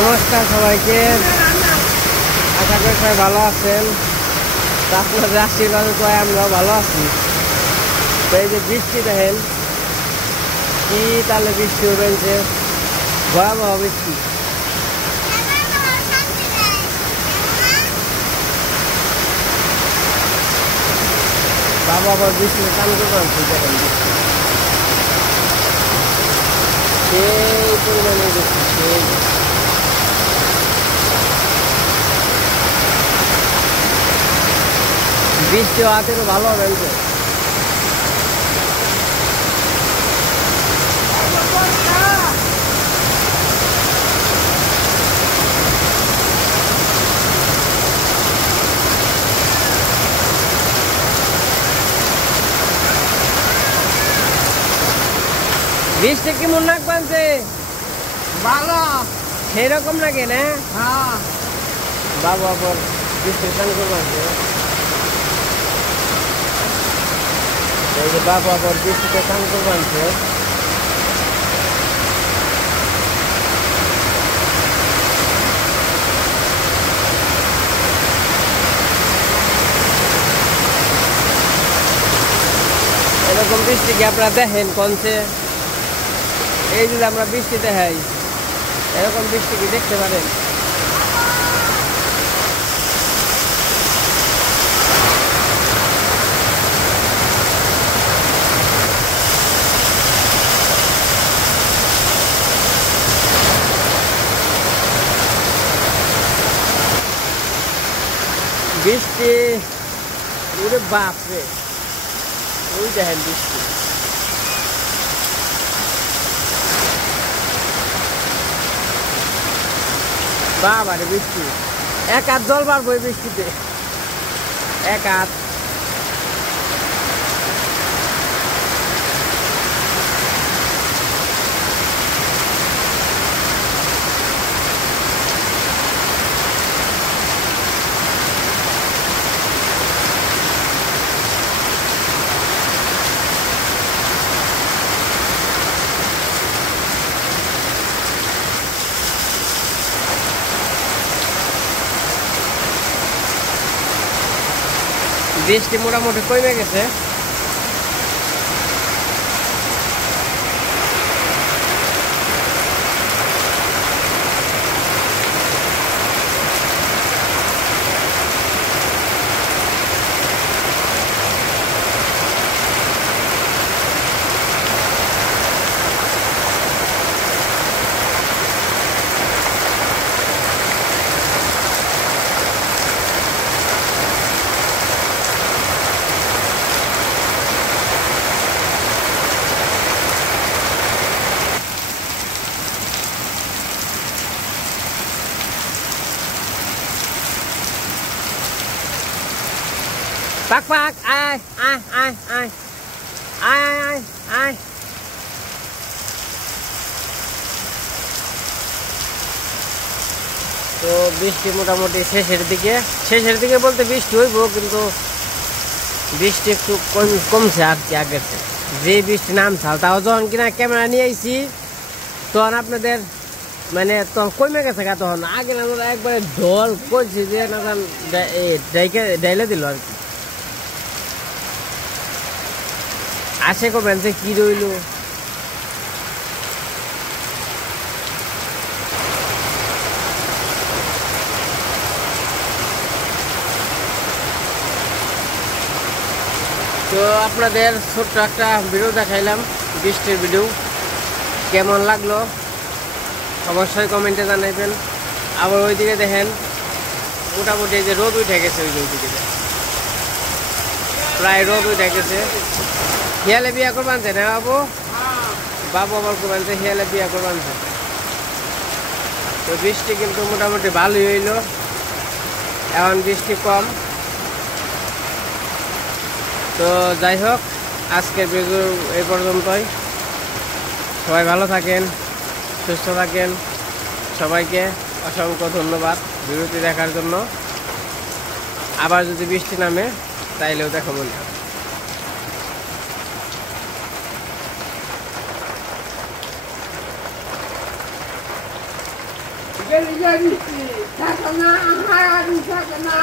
নমস্কার সবাইকে, আশা করি সবাই ভালো আছেন। আপনাদের আশীর্বাদে তো আমরাও ভালো আছি। তো এই যে বৃষ্টি দেখেন কি তাহলে বৃষ্টি হয়েছে, ভয়াবহ বৃষ্টি। বাবা আবার বৃষ্টিতে চান করতে পারছি, দেখেন সেই পরিমাণে বৃষ্টি, সেই বৃষ্টি হওয়াতে তো ভালো হবে। বৃষ্টি কেমন নাক বানছে? ভালো সেরকম নাকি না? হ্যাঁ বাবু আবার বৃষ্টি চান করবো। এই যে বাবু আবার বৃষ্টিতে চান করবো আনছে। এরকম বৃষ্টি কি আপনারা দেখেন কোনছে? এই যদি আমরা বৃষ্টি দেখাই, এরকম বৃষ্টি কি দেখতে পারেন? বৃষ্টি ওরে বাপরে, ওই দেখেন বৃষ্টি। বাবারে বৃষ্টি, এক হাত জল পারবো এই বৃষ্টিতে, এক হাত। বৃষ্টি মোটামুটি কমে গেছে। পাক পাক, আয় আয় আয় আয় আয় আয় আয়। তো বৃষ্টি মোটামুটি শেষের দিকে বলতে বৃষ্টি হইব, কিন্তু বৃষ্টি একটু কমছে আর কি আগের থেকে। যে বৃষ্টি নামছে তাও যখন কিনা ক্যামেরা নিয়ে আইছি তখন আপনাদের মানে তখন কমে গেছে গা। তখন আগে না একবারে ঢল করছি যে না ডাইলে দিল আর কি। আশা করবেন যে কি রইল। তো আপনাদের ছোট্ট একটা ভিডিও দেখাইলাম, বৃষ্টির ভিডিও। কেমন লাগলো অবশ্যই কমেন্টে জানাইবেন। আবার ওইদিকে দেখেন মোটামুটি যে রোদ উঠে গেছে, ওইদিকে প্রায় রোদ উঠে গেছে। হিয়ালে বিয়া করবানছে না বাবু? বাবু আবার করবানছে, হিয়ালে বিয়া করবানছে। তো বৃষ্টি কিন্তু মোটামুটি ভালোই হইল, এখন বৃষ্টি কম। তো যাই হোক, আজকের ভিডিও এই পর্যন্তই। সবাই ভালো থাকেন, সুস্থ থাকেন। সবাইকে অসংখ্য ধন্যবাদ ভিডিওটি দেখার জন্য। আবার যদি বৃষ্টি নামে তাইলেও দেখাবো না। গেলি গেলি থাকে না হারাবি থাকে না